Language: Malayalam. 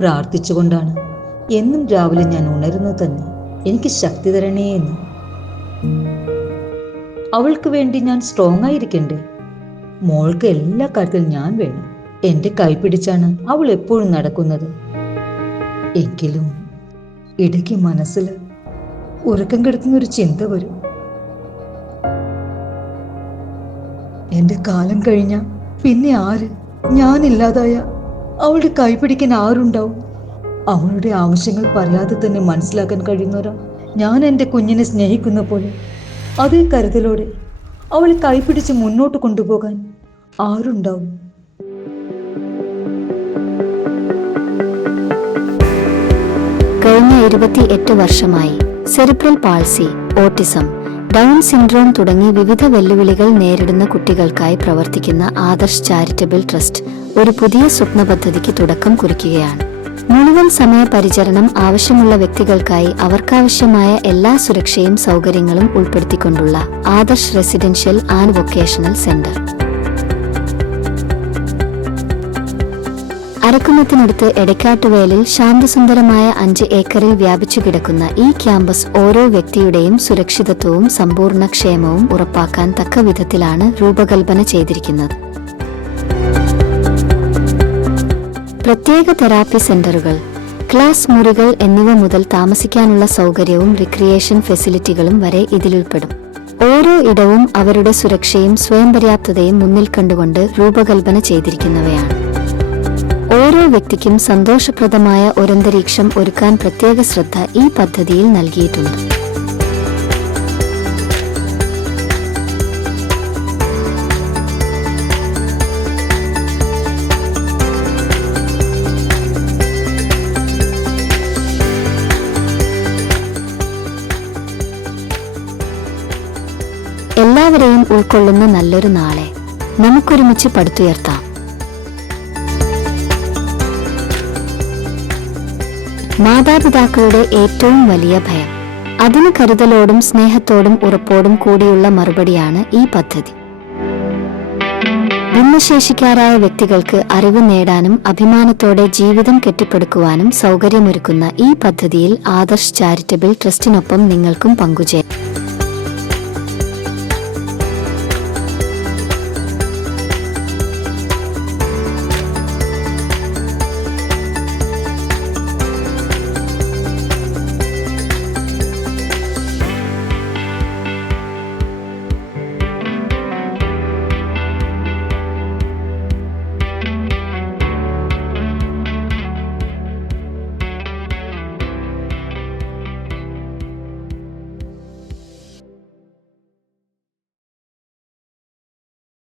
പ്രാർത്ഥിച്ചുകൊണ്ടാണ് എന്നും രാവിലെ ഞാൻ ഉണരുന്നത് തന്നെ. എനിക്ക് ശക്തി തരണേ എന്ന്. അവൾക്ക് വേണ്ടി ഞാൻ സ്ട്രോങ് ആയിരിക്കണ്ടേ? മോൾക്ക് എല്ലാ കാര്യത്തിലും ഞാൻ വേണം. എന്റെ കൈ പിടിച്ചാണ് അവൾ എപ്പോഴും നടക്കുന്നത്. എങ്കിലും ഇടയ്ക്ക് മനസ്സിൽ ഉറക്കം കെടുത്തുന്ന ഒരു ചിന്ത വരും. എന്റെ കാലം കഴിഞ്ഞ പിന്നെ ആര്? ഞാനില്ലാതായ അവളുടെ കൈ പിടിക്കാൻ ആരുണ്ടാവും? അവളുടെ ആവശ്യങ്ങൾ പറയാതെ തന്നെ മനസ്സിലാക്കാൻ കഴിയുന്നവരാ ഞാൻ എൻ്റെ കുഞ്ഞിനെ സ്നേഹിക്കുന്ന പോലെ അതേ കരുതലോടെ അവളെ കൈപിടിച്ച് മുന്നോട്ട് കൊണ്ടുപോകാൻ ആരുണ്ടാവും? കഴിഞ്ഞ 28 വർഷമായി cerebral palsy, autism, down syndrome തുടങ്ങി വിവിധ വെല്ലുവിളികൾ നേരിടുന്ന കുട്ടികൾക്കായി പ്രവർത്തിക്കുന്ന ആദർശ് ചാരിറ്റബിൾ ട്രസ്റ്റ് ഒരു പുതിയ സ്വപ്ന പദ്ധതിക്ക് തുടക്കം കുറിക്കുകയാണ്. മുഴുവൻ സമയ പരിചരണം ആവശ്യമുള്ള വ്യക്തികൾക്കായി അവർക്കാവശ്യമായ എല്ലാ സുരക്ഷയും സൗകര്യങ്ങളും ഉൾപ്പെടുത്തിക്കൊണ്ടുള്ള Adarsh residential and vocational centre. അരക്കുന്നത്തിനടുത്ത് എടക്കാട്ടുവയലിൽ ശാന്തസുന്ദരമായ 5 ഏക്കറിൽ വ്യാപിച്ചു കിടക്കുന്ന ഈ ക്യാമ്പസ് ഓരോ വ്യക്തിയുടെയും സുരക്ഷിതത്വവും സമ്പൂർണ്ണ ക്ഷേമവും ഉറപ്പാക്കാൻ തക്ക വിധത്തിലാണ് രൂപകൽപ്പന ചെയ്തിരിക്കുന്നത്. പ്രത്യേക തെറാപ്പി സെന്ററുകൾ, ക്ലാസ് മുറികൾ എന്നിവ മുതൽ താമസിക്കാനുള്ള സൗകര്യവും റിക്രിയേഷൻ ഫെസിലിറ്റികളും വരെ ഇതിലുൾപ്പെടും. ഓരോ ഇടവും അവരുടെ സുരക്ഷയും സ്വയം പര്യാപ്തതയും മുന്നിൽ കണ്ടുകൊണ്ട് രൂപകൽപ്പന ചെയ്തിരിക്കുന്നവയാണ്. ഓരോ വ്യക്തിക്കും സന്തോഷപ്രദമായ ഒരന്തരീക്ഷം ഒരുക്കാൻ പ്രത്യേക ശ്രദ്ധ ഈ പദ്ധതിയിൽ നൽകിയിട്ടുണ്ട്. എല്ലാവരെയും ഉൾക്കൊള്ളുന്ന നല്ലൊരു നാളെ നമുക്കൊരുമിച്ച് പടുത്തുയർത്താം. മാതാപിതാക്കളുടെ ഏറ്റവും വലിയ ഭയം. അതിന് കരുതലോടും സ്നേഹത്തോടും ഉറപ്പോടും കൂടിയുള്ള മറുപടിയാണ് ഈ പദ്ധതി. ഭിന്നശേഷിക്കാരായ വ്യക്തികൾക്ക് അറിവ് നേടാനും അഭിമാനത്തോടെ ജീവിതം കെട്ടിപ്പടുക്കുവാനും സൗകര്യമൊരുക്കുന്ന ഈ പദ്ധതിയിൽ ആദർശ് ചാരിറ്റബിൾ ട്രസ്റ്റിനൊപ്പം നിങ്ങൾക്കും പങ്കുചേരാം.